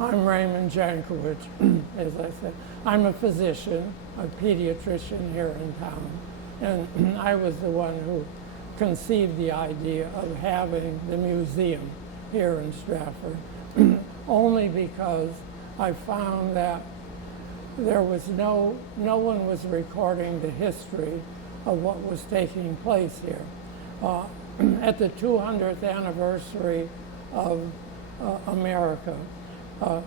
I'm Raymond Jankowicz, as I said. I'm a physician, a pediatrician here in town, and I was the one who conceived the idea of having the museum here in Stratford, only because I found that there was no one was recording the history of what was taking place here. At the 200th anniversary of America,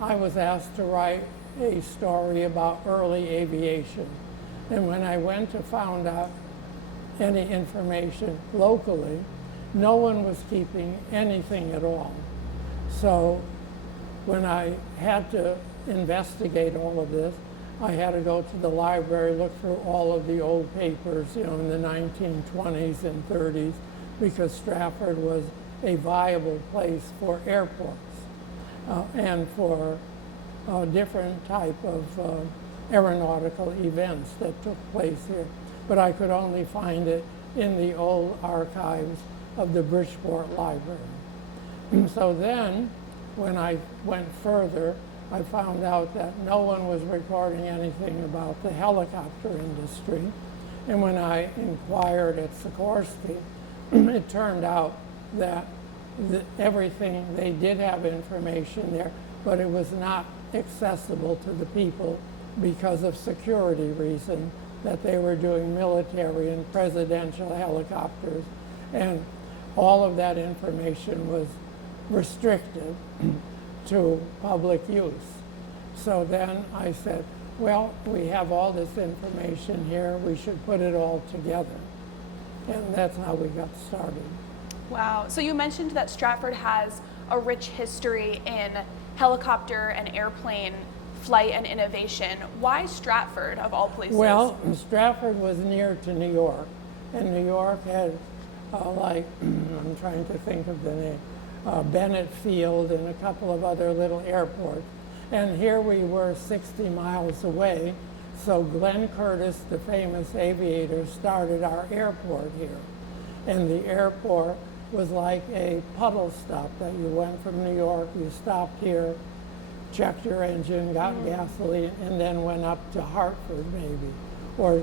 I was asked to write a story about early aviation. And when I went to find out any information locally, no one was keeping anything at all. So when I had to investigate all of this, I had to go to the library, look through all of the old papers, in the 1920s and 30s, because Stratford was a viable place for airports and for different type of aeronautical events that took place here. But I could only find it in the old archives of the Bridgeport Library. So then, when I went further, I found out that no one was recording anything about the helicopter industry. And when I inquired at Sikorsky, it turned out that everything, they did have information there, but it was not accessible to the people because of security reasons, that they were doing military and presidential helicopters. And all of that information was restricted to public use. So then I said, well, we have all this information here, we should put it all together. And that's how we got started. Wow. So you mentioned that Stratford has a rich history in helicopter and airplane flight and innovation. Why Stratford, of all places? Well, Stratford was near to New York, and New York had, I'm trying to think of the name, Bennett Field and a couple of other little airports. And here we were 60 miles away, so Glenn Curtiss, the famous aviator, started our airport here. And the airport was like a puddle stop that you went from New York, you stopped here, checked your engine, got gasoline, and then went up to Hartford maybe, or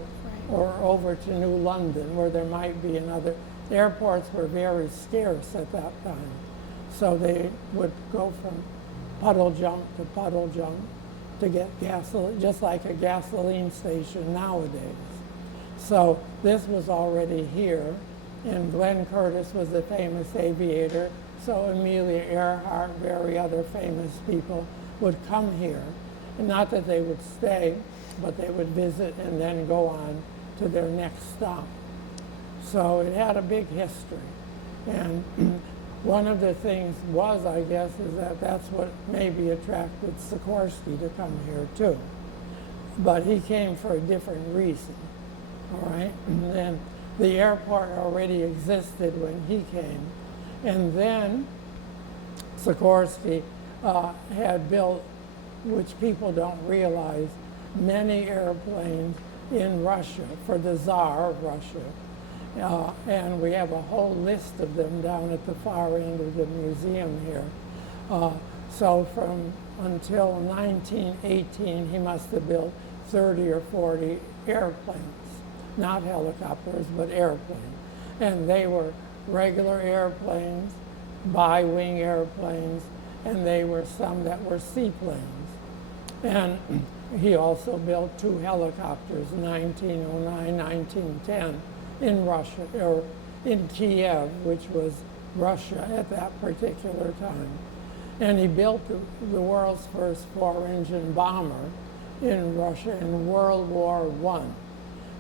over to New London, where there might be another. Airports were very scarce at that time. So they would go from puddle jump to get gasoline, just like a gasoline station nowadays. So this was already here, and Glenn Curtiss was a famous aviator, so Amelia Earhart, very other famous people would come here. And not that they would stay, but they would visit and then go on to their next stop. So it had a big history. And one of the things was, I guess, is that that's what maybe attracted Sikorsky to come here too. But he came for a different reason, all right? And then the airport already existed when he came. And then Sikorsky had built, which people don't realize, many airplanes in Russia for the Tsar of Russia. And we have a whole list of them down at the far end of the museum here. So from until 1918, he must have built 30 or 40 airplanes, not helicopters, but airplanes. And they were regular airplanes, bi-wing airplanes, and they were some that were seaplanes. And he also built 2 helicopters, 1909, 1910, in Russia, or in Kiev, which was Russia at that particular time. And he built the world's first 4-engine bomber in Russia in World War I.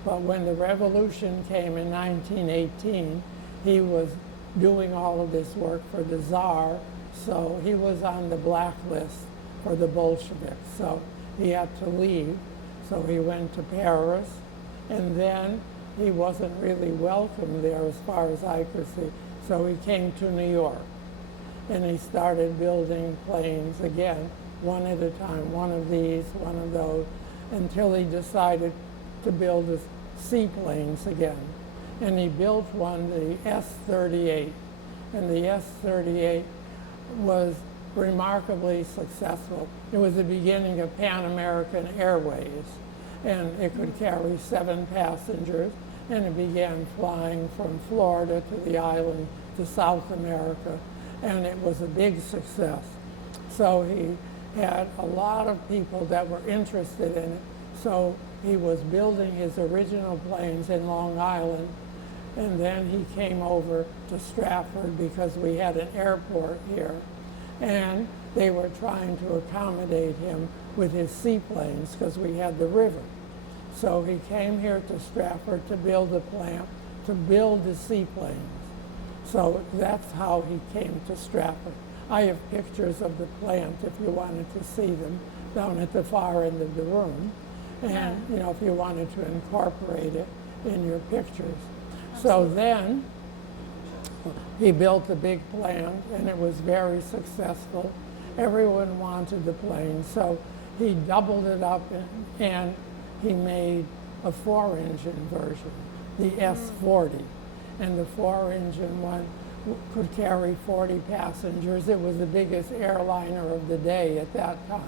But when the revolution came in 1918, he was doing all of this work for the Tsar, so he was on the blacklist for the Bolsheviks. So he had to leave, so he went to Paris, and then he wasn't really welcome there as far as I could see, so he came to New York. And he started building planes again, one at a time, one of these, one of those, until he decided to build the seaplanes again. And he built one, the S-38. And the S-38 was remarkably successful. It was the beginning of Pan American Airways, and it could carry 7 passengers, and it began flying from Florida to the island to South America, and it was a big success. So he had a lot of people that were interested in it. So he was building his original planes in Long Island, and then he came over to Stratford because we had an airport here, and they were trying to accommodate him with his seaplanes because we had the river. So he came here to Stratford to build a plant, to build the seaplanes. So that's how he came to Stratford. I have pictures of the plant if you wanted to see them down at the far end of the room. And, you know, if you wanted to incorporate it in your pictures. So then he built a big plant, and it was very successful. Everyone wanted the plane, so he doubled it up, and he made a 4-engine version, the S-40. And the 4-engine one could carry 40 passengers. It was the biggest airliner of the day at that time.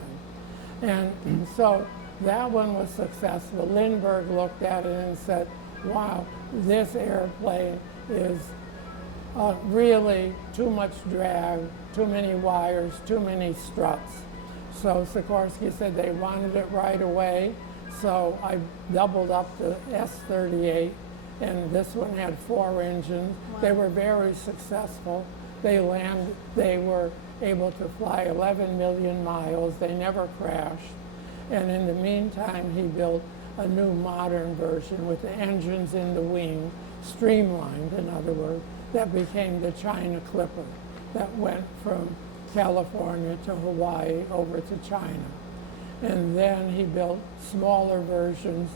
And so that one was successful. Lindbergh looked at it and said, wow, this airplane is really too much drag, too many wires, too many struts. So Sikorsky said they wanted it right away. So I doubled up the S-38, and this one had 4 engines. Wow. They were very successful. They were able to fly 11 million miles. They never crashed. And in the meantime, he built a new modern version with the engines in the wing, streamlined, in other words, that became the China Clipper that went from California to Hawaii over to China. And then he built smaller versions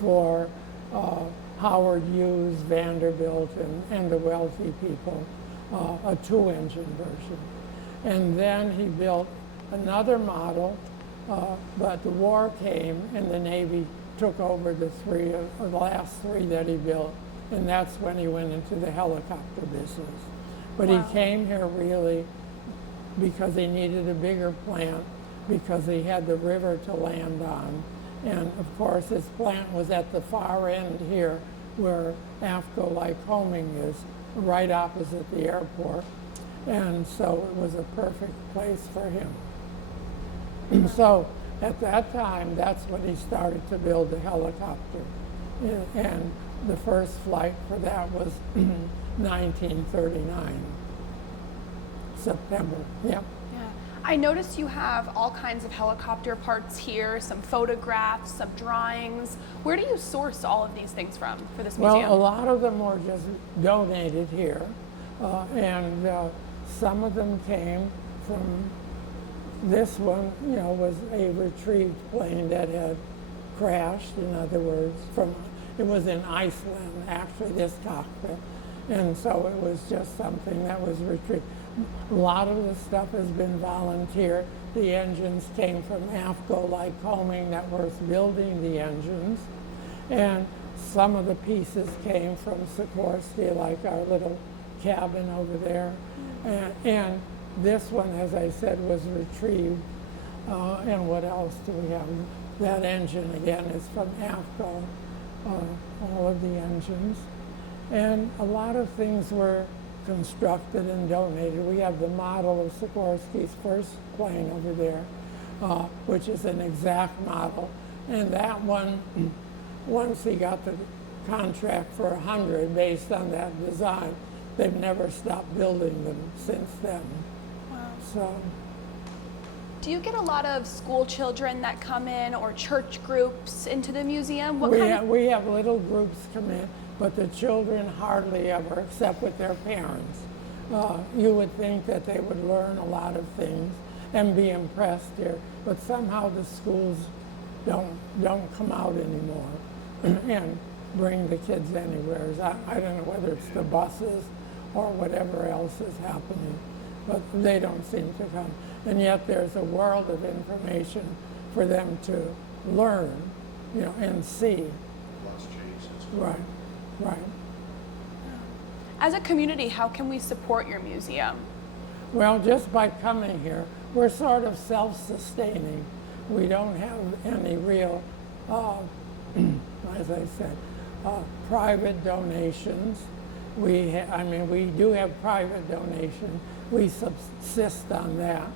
for Howard Hughes, Vanderbilt, and the wealthy people, a 2-engine version. And then he built another model, but the war came and the Navy took over the last 3 that he built, and that's when he went into the helicopter business. But wow. He came here really because he needed a bigger plant, because he had the river to land on. And of course, his plant was at the far end here where AFCO Lycoming is, right opposite the airport. And so it was a perfect place for him. So at that time, that's when he started to build the helicopter. And the first flight for that was 1939, September, yeah. I noticed you have all kinds of helicopter parts here, some photographs, some drawings. Where do you source all of these things from for this museum? Well, a lot of them were just donated here, and some of them came from this one, you know, was a retrieved plane that had crashed, in other words, it was in Iceland, actually, this cockpit, and so it was just something that was retrieved. A lot of the stuff has been volunteer. The engines came from AFCO Lycoming that was building the engines. And some of the pieces came from Sikorsky, like our little cabin over there. And this one, as I said, was retrieved. And what else do we have? That engine, again, is from AFCO, all of the engines. And a lot of things were constructed and donated. We have the model of Sikorsky's first plane over there, which is an exact model. And that one, once he got the contract for 100 based on that design, they've never stopped building them since then. Wow. So. Do you get a lot of school children that come in, or church groups into the museum? We have little groups come in, but the children hardly ever, except with their parents. You would think that they would learn a lot of things and be impressed here, but somehow the schools don't come out anymore and bring the kids anywhere. I don't know whether it's the buses or whatever else is happening, but they don't seem to come. And yet there's a world of information for them to learn, you know, and see. Lots changed. Right. Right. As a community, how can we support your museum? Well, just by coming here, we're sort of self-sustaining. We don't have any real, as I said, private donations. We do have private donations. We subsist on that.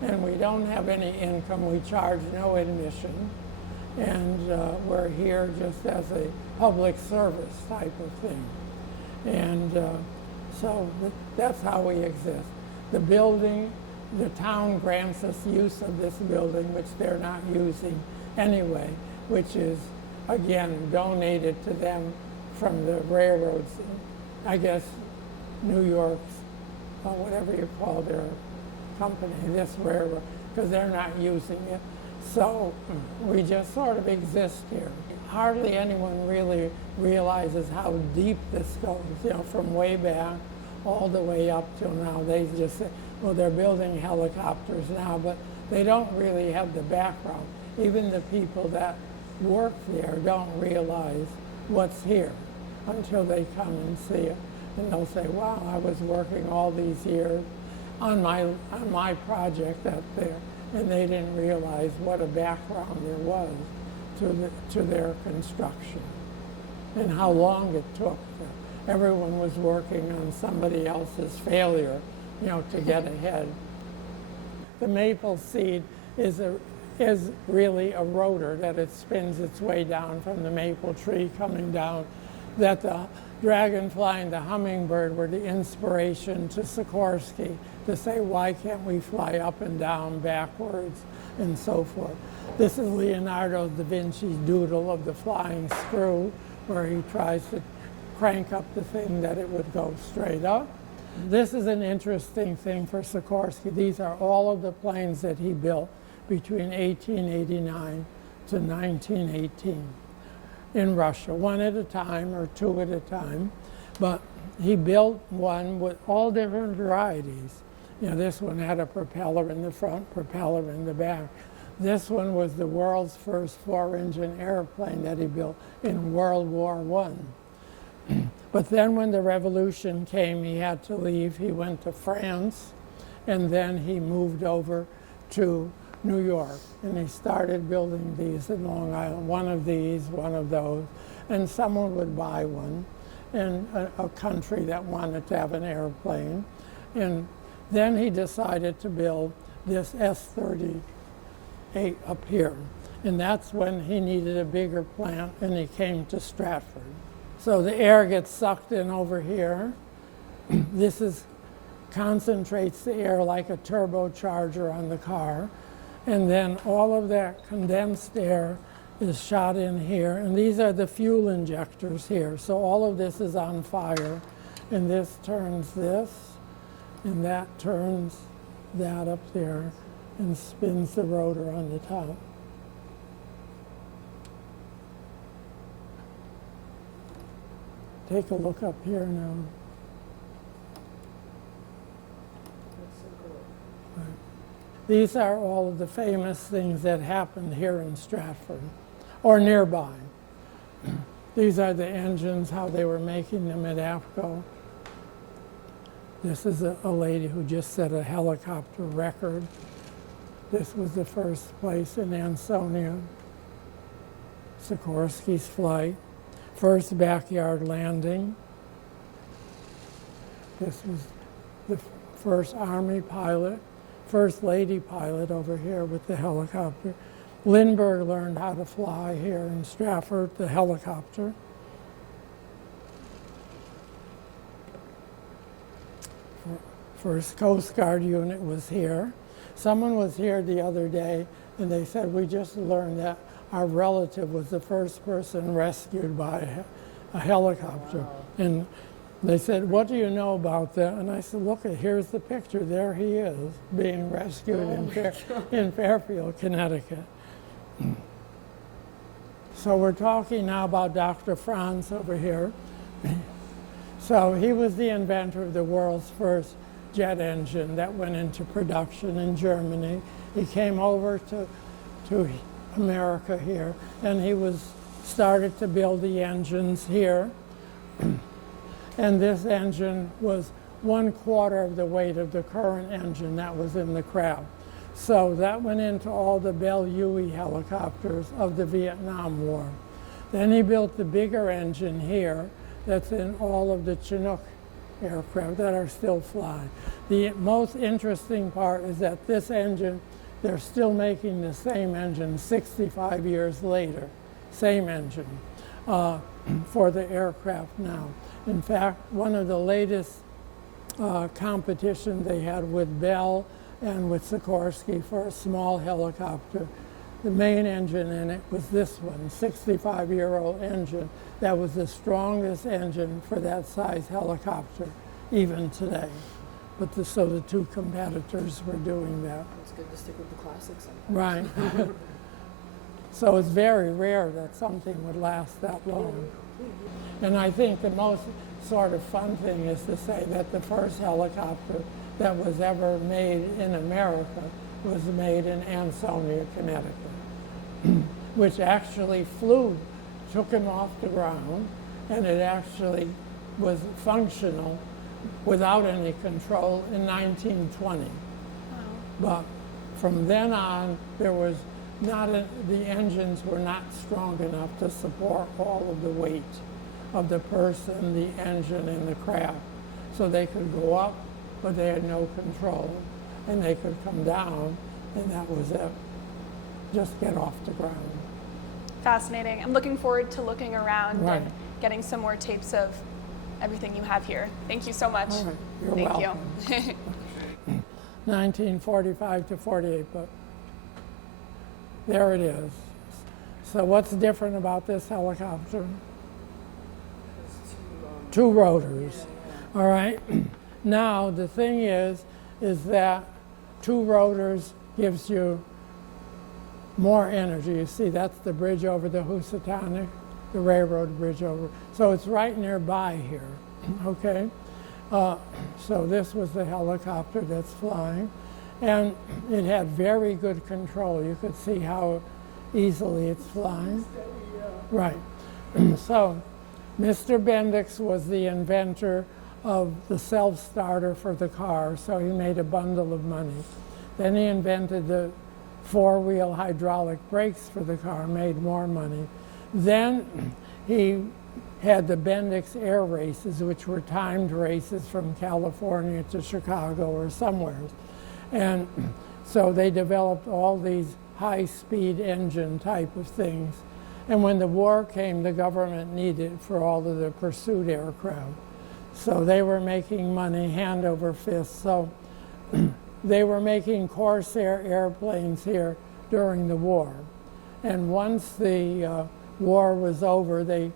And we don't have any income. We charge no admission. And we're here just as a public service type of thing. And so that's how we exist. The building, the town grants us use of this building, which they're not using anyway, which is, again, donated to them from the railroads, I guess, New York's, or whatever you call their company, this railroad, because they're not using it. So we just sort of exist here. Hardly anyone really realizes how deep this goes, from way back all the way up till now. They just say, well, they're building helicopters now, but they don't really have the background. Even the people that work there don't realize what's here until they come and see it. And they'll say, wow, I was working all these years on my project up there, and they didn't realize what a background there was to their construction and how long it took. Everyone was working on somebody else's failure, to get ahead. The maple seed is really a rotor that it spins its way down from the maple tree coming down, that the dragonfly and the hummingbird were the inspiration to Sikorsky to say, why can't we fly up and down, backwards, and so forth. This is Leonardo da Vinci's doodle of the flying screw, where he tries to crank up the thing that it would go straight up. This is an interesting thing for Sikorsky. These are all of the planes that he built between 1889 to 1918 in Russia, one at a time or two at a time. But he built one with all different varieties. This one had a propeller in the front, propeller in the back. This one was the world's first 4-engine airplane that he built in World War I. But then when the revolution came, he had to leave. He went to France, and then he moved over to New York, and he started building these in Long Island, one of these, one of those, and someone would buy one, and a country that wanted to have an airplane. And then he decided to build this S-38 up here, and that's when he needed a bigger plant, and he came to Stratford. So the air gets sucked in over here. This concentrates the air like a turbocharger on the car. And then all of that condensed air is shot in here. And these are the fuel injectors here. So all of this is on fire. And this turns this, and that turns that up there and spins the rotor on the top. Take a look up here now. These are all of the famous things that happened here in Stratford, or nearby. These are the engines, how they were making them at APCO. This is a lady who just set a helicopter record. This was the first place in Ansonia. Sikorsky's flight. First backyard landing. This was the first Army pilot. First lady pilot over here with the helicopter. Lindbergh learned how to fly here in Stratford, the helicopter. First Coast Guard unit was here. Someone was here the other day, and they said, we just learned that our relative was the first person rescued by a helicopter. Wow. And they said, what do you know about that? And I said, look, here's the picture. There he is, being rescued in Fairfield, Connecticut. So we're talking now about Dr. Franz over here. So he was the inventor of the world's first jet engine that went into production in Germany. He came over to America here, and he started to build the engines here. And this engine was 1/4 of the weight of the current engine that was in the craft. So that went into all the Bell Huey helicopters of the Vietnam War. Then he built the bigger engine here that's in all of the Chinook aircraft that are still flying. The most interesting part is that this engine, they're still making the same engine 65 years later, same engine for the aircraft now. In fact, one of the latest competition they had with Bell and with Sikorsky for a small helicopter, the main engine in it was this one, 65-year-old engine. That was the strongest engine for that size helicopter, even today. But so the two competitors were doing that. It's good to stick with the classics sometimes. Right. So it's very rare that something would last that long. And I think the most sort of fun thing is to say that the first helicopter that was ever made in America was made in Ansonia, Connecticut, which actually flew, took him off the ground, and it actually was functional without any control in 1920. Wow. But from then on, there was the engines were not strong enough to support all of the weight of the person, the engine, and the craft. So they could go up, but they had no control. And they could come down, and that was it. Just get off the ground. Fascinating. I'm looking forward to looking around Right. and getting some more tapes of everything you have here. Thank you so much. All right, you're Thank welcome. you. 1945 to 48, but there it is. So what's different about this helicopter? Two rotors. All right. Now the thing is that two rotors gives you more energy. You see, that's the bridge over the Housatonic, the railroad bridge over. So it's right nearby here. Okay. So this was the helicopter that's flying, and it had very good control. You could see how easily it's flying. Right. So Mr. Bendix was the inventor of the self-starter for the car, so he made a bundle of money. Then he invented the four-wheel hydraulic brakes for the car, made more money. Then he had the Bendix Air Races, which were timed races from California to Chicago or somewhere. And so they developed all these high-speed engine type of things. And when the war came, the government needed it for all of the pursuit aircraft. So they were making money hand over fist. So they were making Corsair airplanes here during the war. And once the war was over, they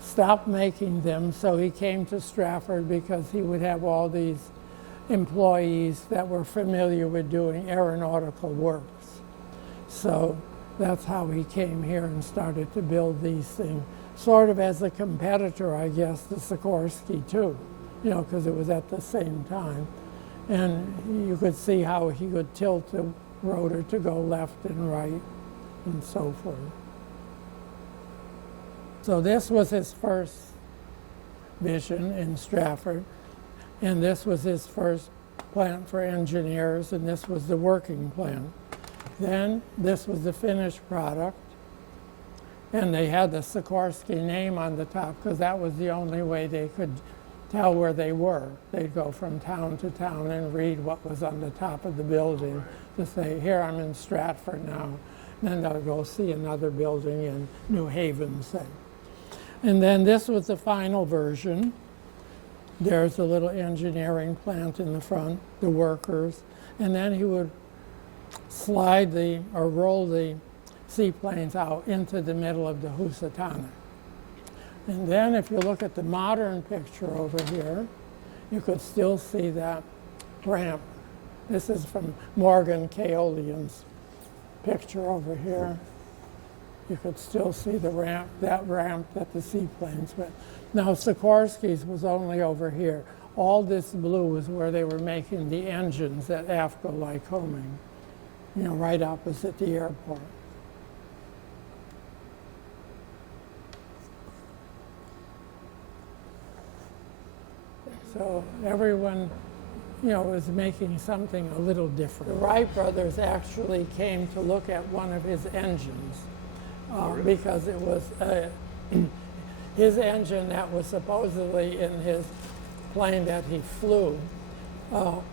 stopped making them. So he came to Stratford because he would have all these employees that were familiar with doing aeronautical works. So that's how he came here and started to build these things, sort of as a competitor, I guess, to Sikorsky too, you know, because it was at the same time. And you could see how he could tilt the rotor to go left and right and so forth. So this was his first vision in Stratford, and this was his first plant for engineers, and this was the working plant. Then this was the finished product, and they had the Sikorsky name on the top because that was the only way they could tell where they were. They'd go from town to town and read what was on the top of the building to say, here I'm in Stratford now. And then they'll go see another building in New Haven, say. And then this was the final version. There's a little engineering plant in the front, the workers, and then he would slide or roll the seaplanes out into the middle of the Housatonic. And then if you look at the modern picture over here, you could still see that ramp. This is from Morgan Kaolian's picture over here. You could still see the ramp, that ramp that the seaplanes went. Now Sikorsky's was only over here. All this blue is where they were making the engines at AFCO Lycoming, you know, right opposite the airport. So everyone was making something a little different. The Wright brothers actually came to look at one of his engines because it was his engine that was supposedly in his plane that he flew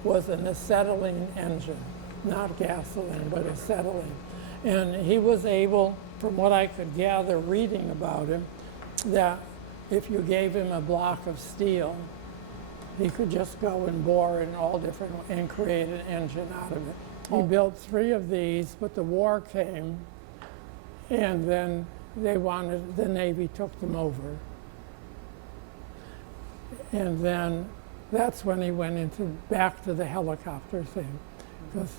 was an acetylene engine, not gasoline, but acetylene. And he was able, from what I could gather reading about him, that if you gave him a block of steel, he could just go and bore in all different and create an engine out of it. He built 3 of these, but the war came, and then the Navy took them over. And then that's when he went back to the helicopter thing. Because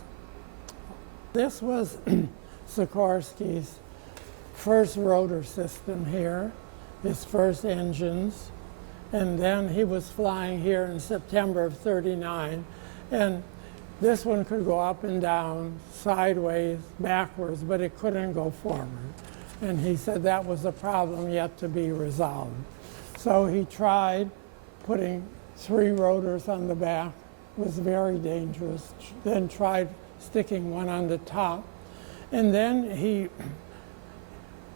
this was Sikorsky's first rotor system here, his first engines. And then he was flying here in September of '39. And this one could go up and down, sideways, backwards, but it couldn't go forward. And he said that was a problem yet to be resolved. So he tried putting 3 rotors on the back, was very dangerous, then tried sticking one on the top. And then he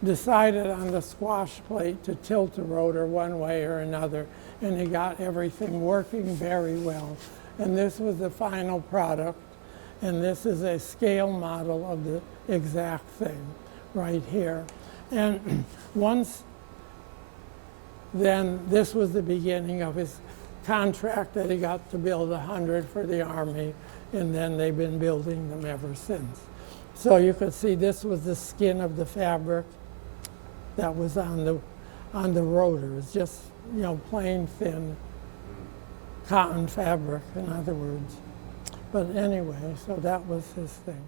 decided on the squash plate to tilt the rotor one way or another, and he got everything working very well. And this was the final product, and this is a scale model of the exact thing right here. And then this was the beginning of his contract that he got to build 100 for the Army, and then they've been building them ever since. So you could see this was the skin of the fabric that was on the rotors, just plain thin cotton fabric, in other words. But anyway, so that was his thing.